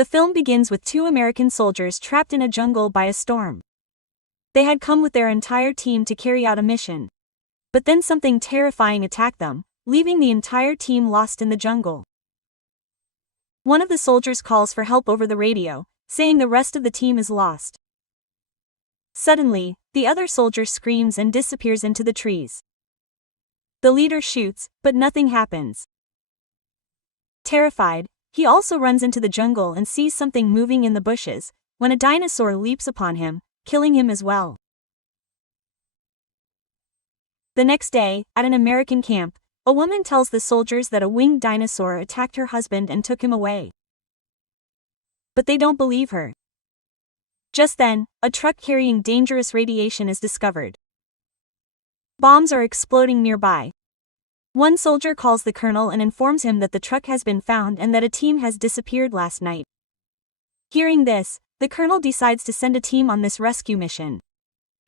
The film begins with two American soldiers trapped in a jungle by a storm. They had come with their entire team to carry out a mission. But then something terrifying attacked them, leaving the entire team lost in the jungle. One of the soldiers calls for help over the radio, saying the rest of the team is lost. Suddenly, the other soldier screams and disappears into the trees. The leader shoots, but nothing happens. Terrified, he also runs into the jungle and sees something moving in the bushes, when a dinosaur leaps upon him, killing him as well. The next day, at an American camp, a woman tells the soldiers that a winged dinosaur attacked her husband and took him away. But they don't believe her. Just then, a truck carrying dangerous radiation is discovered. Bombs are exploding nearby. One soldier calls the colonel and informs him that the truck has been found and that a team has disappeared last night. Hearing this, the colonel decides to send a team on this rescue mission.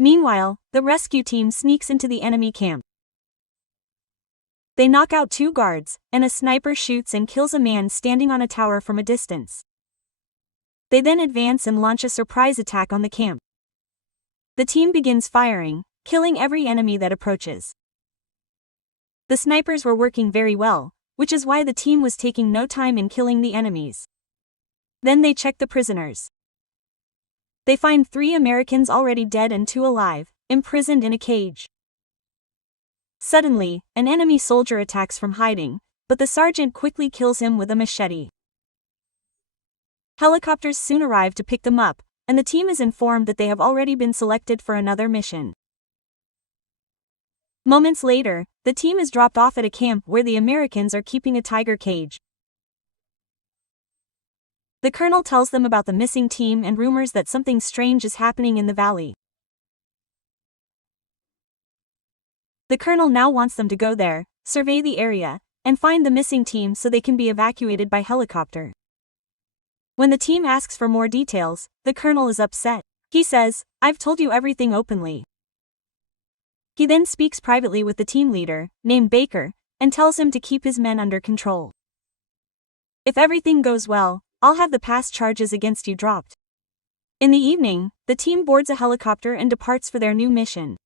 Meanwhile, the rescue team sneaks into the enemy camp. They knock out two guards, and a sniper shoots and kills a man standing on a tower from a distance. They then advance and launch a surprise attack on the camp. The team begins firing, killing every enemy that approaches. The snipers were working very well, which is why the team was taking no time in killing the enemies. Then they check the prisoners. They find 3 Americans already dead and 2 alive, imprisoned in a cage. Suddenly, an enemy soldier attacks from hiding, but the sergeant quickly kills him with a machete. Helicopters soon arrive to pick them up, and the team is informed that they have already been selected for another mission. Moments later, the team is dropped off at a camp where the Americans are keeping a tiger cage. The colonel tells them about the missing team and rumors that something strange is happening in the valley. The colonel now wants them to go there, survey the area, and find the missing team so they can be evacuated by helicopter. When the team asks for more details, the colonel is upset. He says, "I've told you everything openly." He then speaks privately with the team leader, named Baker, and tells him to keep his men under control. "If everything goes well, I'll have the past charges against you dropped." In the evening, the team boards a helicopter and departs for their new mission.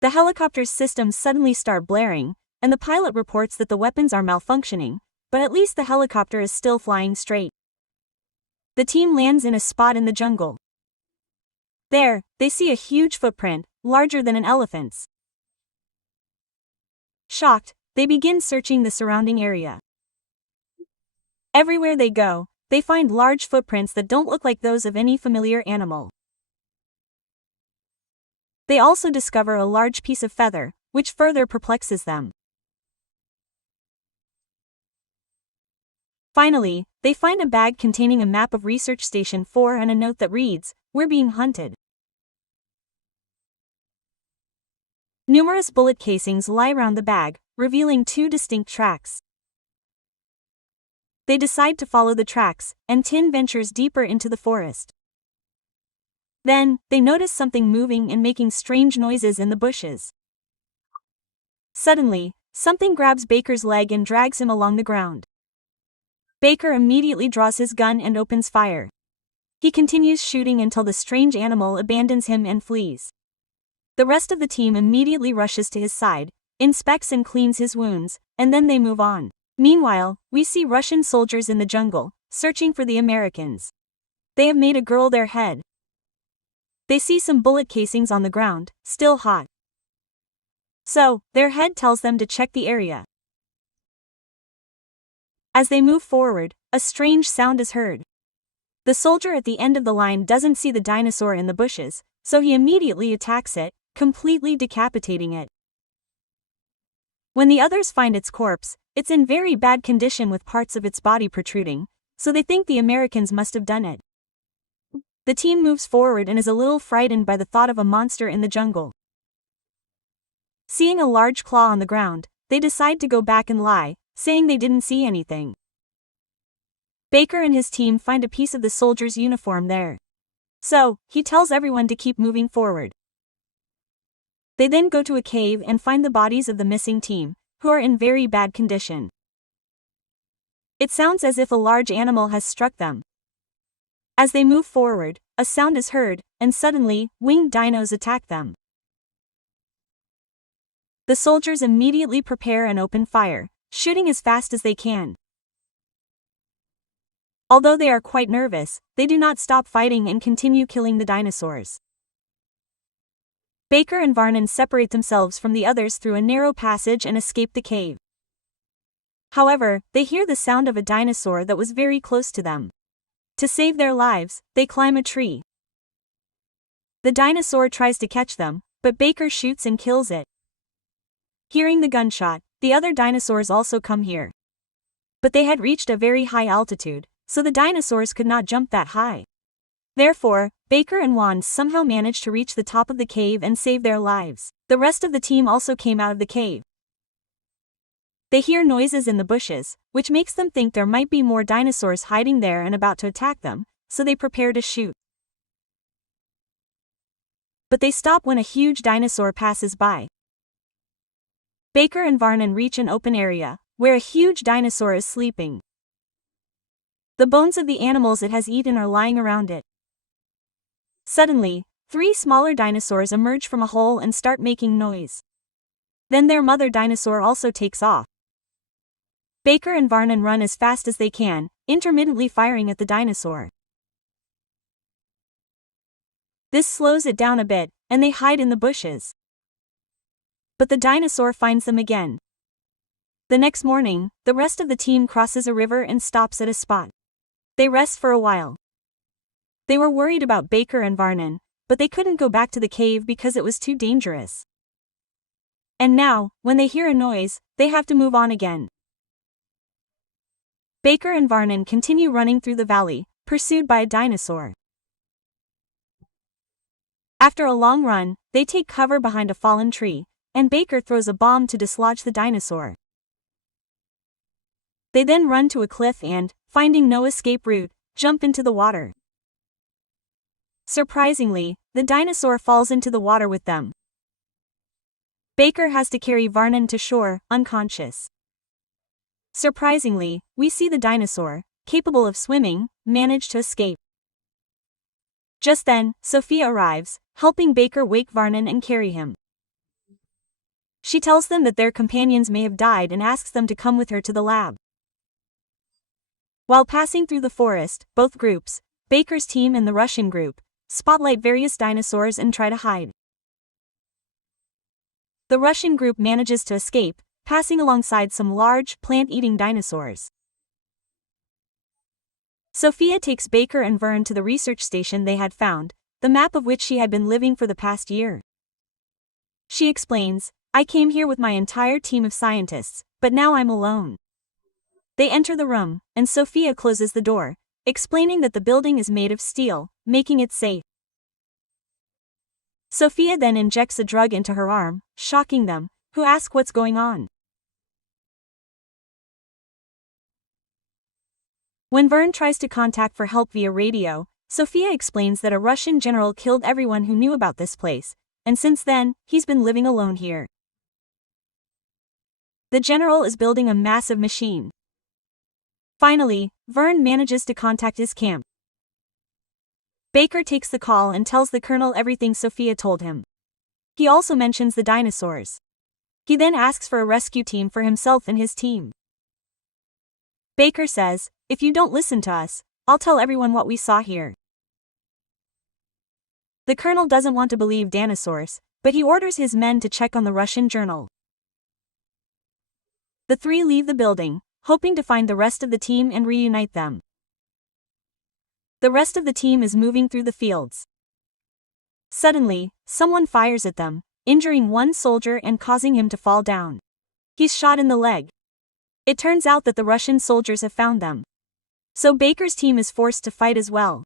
The helicopter's systems suddenly start blaring, and the pilot reports that the weapons are malfunctioning, but at least the helicopter is still flying straight. The team lands in a spot in the jungle. There, they see a huge footprint, larger than an elephant's. Shocked, they begin searching the surrounding area. Everywhere they go, they find large footprints that don't look like those of any familiar animal. They also discover a large piece of feather, which further perplexes them. Finally, they find a bag containing a map of Research Station 4 and a note that reads, "We're being hunted." Numerous bullet casings lie around the bag, revealing 2 distinct tracks. They decide to follow the tracks, and Tin ventures deeper into the forest. Then, they notice something moving and making strange noises in the bushes. Suddenly, something grabs Baker's leg and drags him along the ground. Baker immediately draws his gun and opens fire. He continues shooting until the strange animal abandons him and flees. The rest of the team immediately rushes to his side, inspects and cleans his wounds, and then they move on. Meanwhile, we see Russian soldiers in the jungle, searching for the Americans. They have made a girl their head. They see some bullet casings on the ground, still hot. So, their head tells them to check the area. As they move forward, a strange sound is heard. The soldier at the end of the line doesn't see the dinosaur in the bushes, so he immediately attacks it, completely decapitating it. When the others find its corpse, it's in very bad condition with parts of its body protruding, so they think the Americans must have done it. The team moves forward and is a little frightened by the thought of a monster in the jungle. Seeing a large claw on the ground, they decide to go back and lie, saying they didn't see anything. Baker and his team find a piece of the soldier's uniform there. So, he tells everyone to keep moving forward. They then go to a cave and find the bodies of the missing team, who are in very bad condition. It sounds as if a large animal has struck them. As they move forward, a sound is heard, and suddenly, winged dinos attack them. The soldiers immediately prepare and open fire, shooting as fast as they can. Although they are quite nervous, they do not stop fighting and continue killing the dinosaurs. Baker and Varnon separate themselves from the others through a narrow passage and escape the cave. However, they hear the sound of a dinosaur that was very close to them. To save their lives, they climb a tree. The dinosaur tries to catch them, but Baker shoots and kills it. Hearing the gunshot, the other dinosaurs also come here. But they had reached a very high altitude, so the dinosaurs could not jump that high. Therefore, Baker and Wand somehow managed to reach the top of the cave and save their lives. The rest of the team also came out of the cave. They hear noises in the bushes, which makes them think there might be more dinosaurs hiding there and about to attack them, so they prepare to shoot. But they stop when a huge dinosaur passes by. Baker and Varnon reach an open area, where a huge dinosaur is sleeping. The bones of the animals it has eaten are lying around it. Suddenly, 3 smaller dinosaurs emerge from a hole and start making noise. Then their mother dinosaur also takes off. Baker and Varnon run as fast as they can, intermittently firing at the dinosaur. This slows it down a bit, and they hide in the bushes. But the dinosaur finds them again. The next morning, the rest of the team crosses a river and stops at a spot. They rest for a while. They were worried about Baker and Varnon, but they couldn't go back to the cave because it was too dangerous. And now, when they hear a noise, they have to move on again. Baker and Varnon continue running through the valley, pursued by a dinosaur. After a long run, they take cover behind a fallen tree, and Baker throws a bomb to dislodge the dinosaur. They then run to a cliff and, finding no escape route, jump into the water. Surprisingly, the dinosaur falls into the water with them. Baker has to carry Varnon to shore, unconscious. Surprisingly, we see the dinosaur, capable of swimming, manage to escape. Just then, Sophia arrives, helping Baker wake Varnon and carry him. She tells them that their companions may have died and asks them to come with her to the lab. While passing through the forest, both groups, Baker's team and the Russian group, spotlight various dinosaurs and try to hide. The Russian group manages to escape, passing alongside some large, plant-eating dinosaurs. Sophia takes Baker and Vern to the research station they had found, the map of which she had been living for the past year. She explains, "I came here with my entire team of scientists, but now I'm alone." They enter the room, and Sophia closes the door, explaining that the building is made of steel, making it safe. Sophia then injects a drug into her arm, shocking them, who ask what's going on. When Vern tries to contact for help via radio, Sophia explains that a Russian general killed everyone who knew about this place, and since then, he's been living alone here. The general is building a massive machine. Finally, Vern manages to contact his camp. Baker takes the call and tells the colonel everything Sophia told him. He also mentions the dinosaurs. He then asks for a rescue team for himself and his team. Baker says, "If you don't listen to us, I'll tell everyone what we saw here." The colonel doesn't want to believe dinosaurs, but he orders his men to check on the Russian journal. The 3 leave the building, hoping to find the rest of the team and reunite them. The rest of the team is moving through the fields. Suddenly, someone fires at them, injuring one soldier and causing him to fall down. He's shot in the leg. It turns out that the Russian soldiers have found them. So Baker's team is forced to fight as well.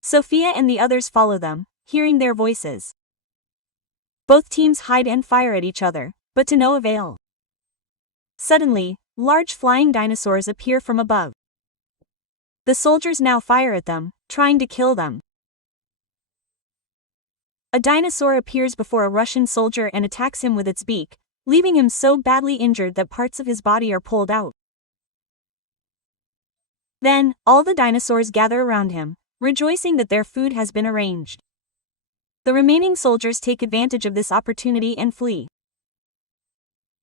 Sophia and the others follow them, hearing their voices. Both teams hide and fire at each other, but to no avail. Suddenly, large flying dinosaurs appear from above. The soldiers now fire at them, trying to kill them. A dinosaur appears before a Russian soldier and attacks him with its beak, leaving him so badly injured that parts of his body are pulled out. Then, all the dinosaurs gather around him, rejoicing that their food has been arranged. The remaining soldiers take advantage of this opportunity and flee.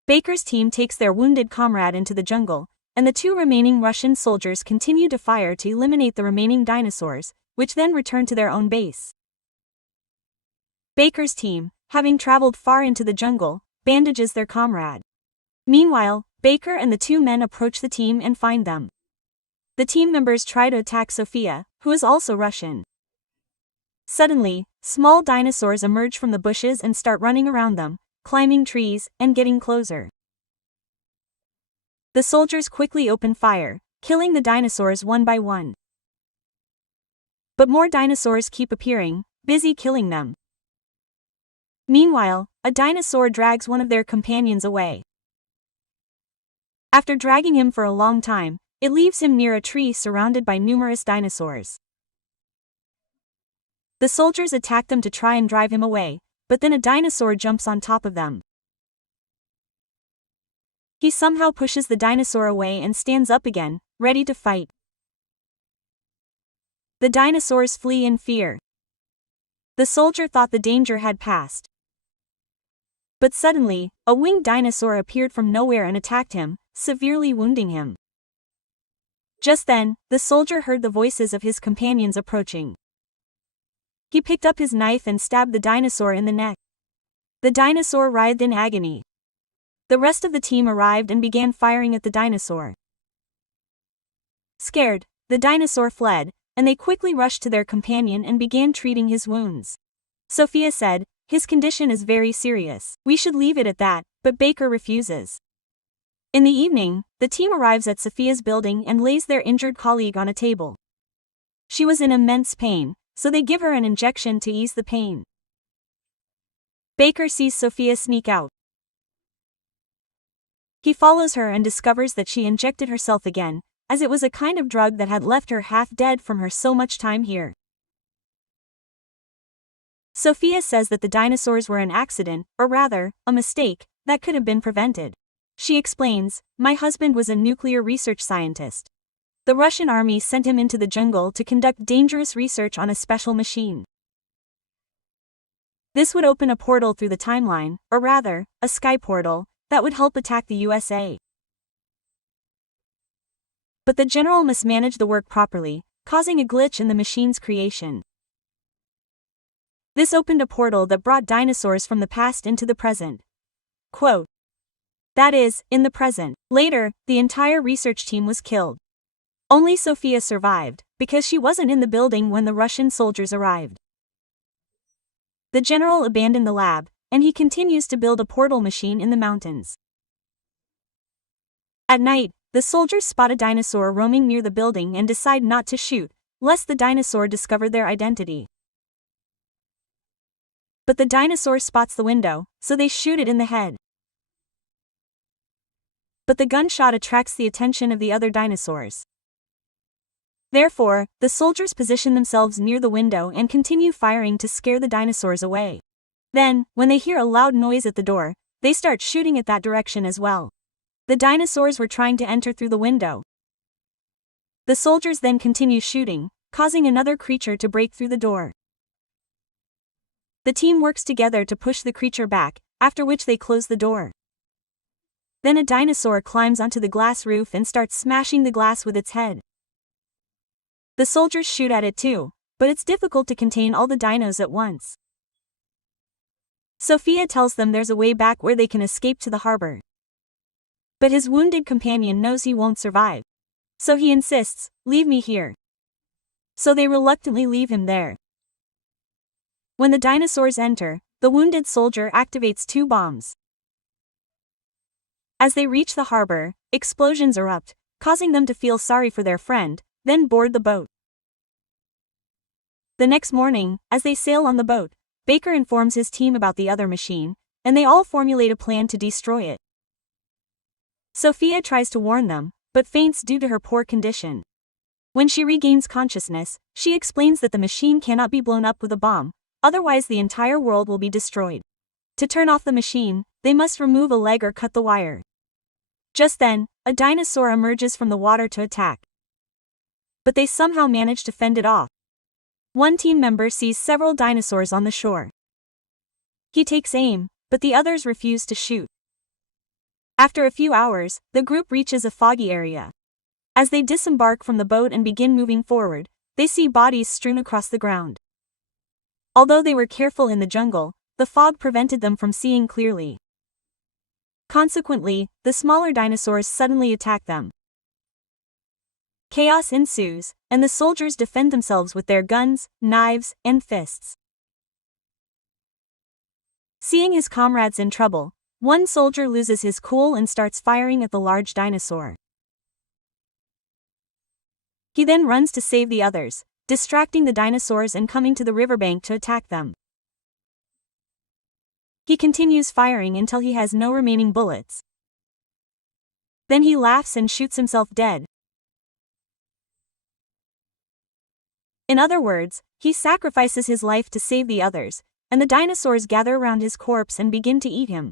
Baker's team takes their wounded comrade into the jungle, and the 2 remaining Russian soldiers continue to fire to eliminate the remaining dinosaurs, which then return to their own base. Baker's team, having traveled far into the jungle, bandages their comrade. Meanwhile, Baker and the 2 men approach the team and find them. The team members try to attack Sophia, who is also Russian. Suddenly, small dinosaurs emerge from the bushes and start running around them, climbing trees, and getting closer. The soldiers quickly open fire, killing the dinosaurs one by one. But more dinosaurs keep appearing, busy killing them. Meanwhile, a dinosaur drags one of their companions away. After dragging him for a long time, it leaves him near a tree surrounded by numerous dinosaurs. The soldiers attack them to try and drive him away, but then a dinosaur jumps on top of them. He somehow pushes the dinosaur away and stands up again, ready to fight. The dinosaurs flee in fear. The soldier thought the danger had passed. But suddenly, a winged dinosaur appeared from nowhere and attacked him, severely wounding him. Just then, the soldier heard the voices of his companions approaching. He picked up his knife and stabbed the dinosaur in the neck. The dinosaur writhed in agony. The rest of the team arrived and began firing at the dinosaur. Scared, the dinosaur fled, and they quickly rushed to their companion and began treating his wounds. Sophia said, "His condition is very serious. We should leave it at that," but Baker refuses. In the evening, the team arrives at Sophia's building and lays their injured colleague on a table. She was in immense pain, so they give her an injection to ease the pain. Baker sees Sophia sneak out. He follows her and discovers that she injected herself again, as it was a kind of drug that had left her half dead from her so much time here. Sophia says that the dinosaurs were an accident, or rather, a mistake, that could have been prevented. She explains, "My husband was a nuclear research scientist. The Russian army sent him into the jungle to conduct dangerous research on a special machine. This would open a portal through the timeline, or rather, a sky portal, that would help attack the USA. But the general mismanaged the work properly, causing a glitch in the machine's creation. This opened a portal that brought dinosaurs from the past into the present. Quote. That is, in the present. Later, the entire research team was killed. Only Sophia survived, because she wasn't in the building when the Russian soldiers arrived. The general abandoned the lab, and he continues to build a portal machine in the mountains. At night, the soldiers spot a dinosaur roaming near the building and decide not to shoot, lest the dinosaur discover their identity. But the dinosaur spots the window, so they shoot it in the head. But the gunshot attracts the attention of the other dinosaurs. Therefore, the soldiers position themselves near the window and continue firing to scare the dinosaurs away. Then, when they hear a loud noise at the door, they start shooting at that direction as well. The dinosaurs were trying to enter through the window. The soldiers then continue shooting, causing another creature to break through the door. The team works together to push the creature back, after which they close the door. Then a dinosaur climbs onto the glass roof and starts smashing the glass with its head. The soldiers shoot at it too, but it's difficult to contain all the dinos at once. Sophia tells them there's a way back where they can escape to the harbor. But his wounded companion knows he won't survive. So he insists, "Leave me here." So they reluctantly leave him there. When the dinosaurs enter, the wounded soldier activates 2 bombs. As they reach the harbor, explosions erupt, causing them to feel sorry for their friend, then board the boat. The next morning, as they sail on the boat, Baker informs his team about the other machine, and they all formulate a plan to destroy it. Sophia tries to warn them, but faints due to her poor condition. When she regains consciousness, she explains that the machine cannot be blown up with a bomb, otherwise the entire world will be destroyed. To turn off the machine, they must remove a leg or cut the wire. Just then, a dinosaur emerges from the water to attack. But they somehow manage to fend it off. One team member sees several dinosaurs on the shore. He takes aim, but the others refuse to shoot. After a few hours, the group reaches a foggy area. As they disembark from the boat and begin moving forward, they see bodies strewn across the ground. Although they were careful in the jungle, the fog prevented them from seeing clearly. Consequently, the smaller dinosaurs suddenly attack them. Chaos ensues, and the soldiers defend themselves with their guns, knives, and fists. Seeing his comrades in trouble, one soldier loses his cool and starts firing at the large dinosaur. He then runs to save the others, distracting the dinosaurs and coming to the riverbank to attack them. He continues firing until he has no remaining bullets. Then he laughs and shoots himself dead. In other words, he sacrifices his life to save the others, and the dinosaurs gather around his corpse and begin to eat him.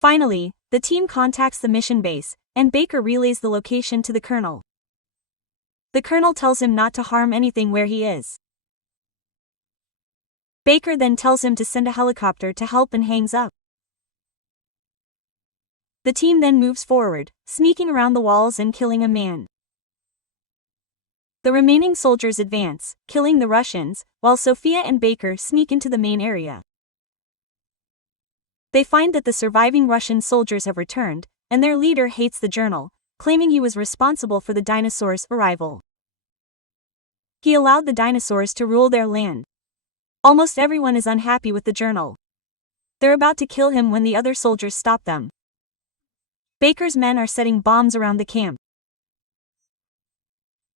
Finally, the team contacts the mission base, and Baker relays the location to the colonel. The colonel tells him not to harm anything where he is. Baker then tells him to send a helicopter to help and hangs up. The team then moves forward, sneaking around the walls and killing a man. The remaining soldiers advance, killing the Russians, while Sophia and Baker sneak into the main area. They find that the surviving Russian soldiers have returned, and their leader hates the journal, claiming he was responsible for the dinosaurs' arrival. He allowed the dinosaurs to rule their land. Almost everyone is unhappy with the journal. They're about to kill him when the other soldiers stop them. Baker's men are setting bombs around the camp.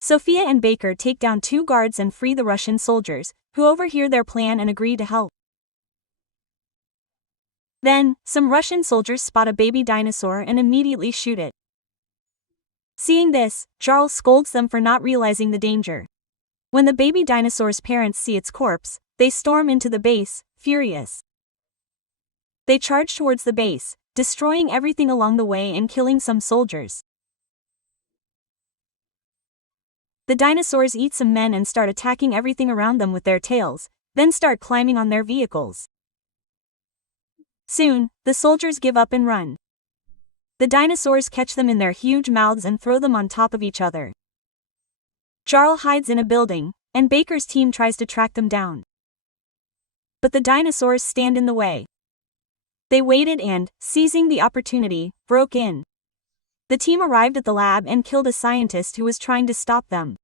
Sophia and Baker take down 2 guards and free the Russian soldiers, who overhear their plan and agree to help. Then, some Russian soldiers spot a baby dinosaur and immediately shoot it. Seeing this, Jarl scolds them for not realizing the danger. When the baby dinosaur's parents see its corpse, they storm into the base, furious. They charge towards the base, destroying everything along the way and killing some soldiers. The dinosaurs eat some men and start attacking everything around them with their tails, then start climbing on their vehicles. Soon, the soldiers give up and run. The dinosaurs catch them in their huge mouths and throw them on top of each other. Jarl hides in a building, and Baker's team tries to track them down. But the dinosaurs stand in the way. They waited and, seizing the opportunity, broke in. The team arrived at the lab and killed a scientist who was trying to stop them.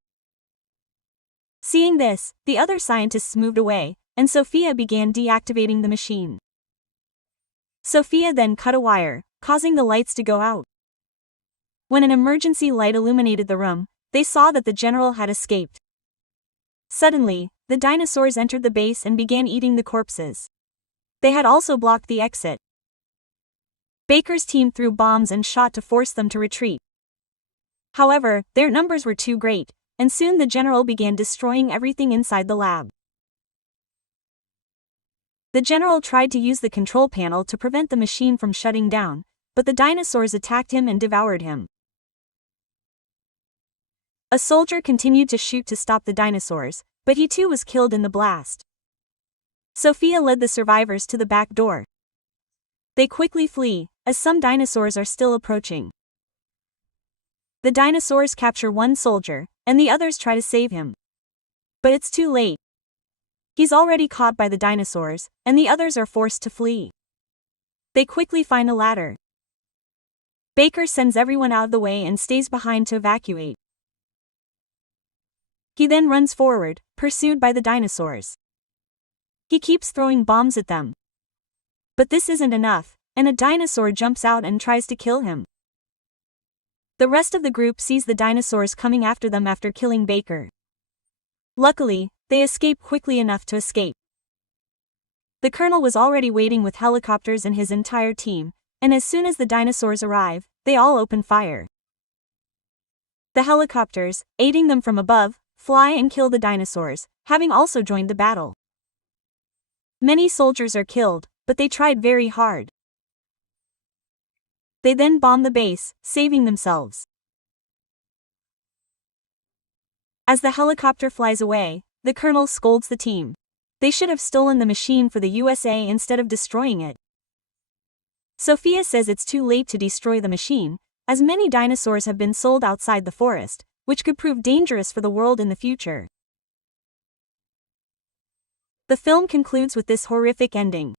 Seeing this, the other scientists moved away, and Sophia began deactivating the machine. Sophia then cut a wire, causing the lights to go out. When an emergency light illuminated the room, they saw that the general had escaped. Suddenly, the dinosaurs entered the base and began eating the corpses. They had also blocked the exit. Baker's team threw bombs and shot to force them to retreat. However, their numbers were too great, and soon the general began destroying everything inside the lab. The general tried to use the control panel to prevent the machine from shutting down, but the dinosaurs attacked him and devoured him. A soldier continued to shoot to stop the dinosaurs, but he too was killed in the blast. Sophia led the survivors to the back door. They quickly flee, as some dinosaurs are still approaching. The dinosaurs capture one soldier, and the others try to save him. But it's too late. He's already caught by the dinosaurs, and the others are forced to flee. They quickly find a ladder. Baker sends everyone out of the way and stays behind to evacuate. He then runs forward, pursued by the dinosaurs. He keeps throwing bombs at them. But this isn't enough, and a dinosaur jumps out and tries to kill him. The rest of the group sees the dinosaurs coming after them after killing Baker. Luckily, they escape quickly enough to escape. The colonel was already waiting with helicopters and his entire team, and as soon as the dinosaurs arrive, they all open fire. The helicopters, aiding them from above, fly and kill the dinosaurs, having also joined the battle. Many soldiers are killed, but they tried very hard. They then bomb the base, saving themselves. As the helicopter flies away, the colonel scolds the team. They should have stolen the machine for the USA instead of destroying it. Sophia says it's too late to destroy the machine, as many dinosaurs have been sold outside the forest, which could prove dangerous for the world in the future. The film concludes with this horrific ending.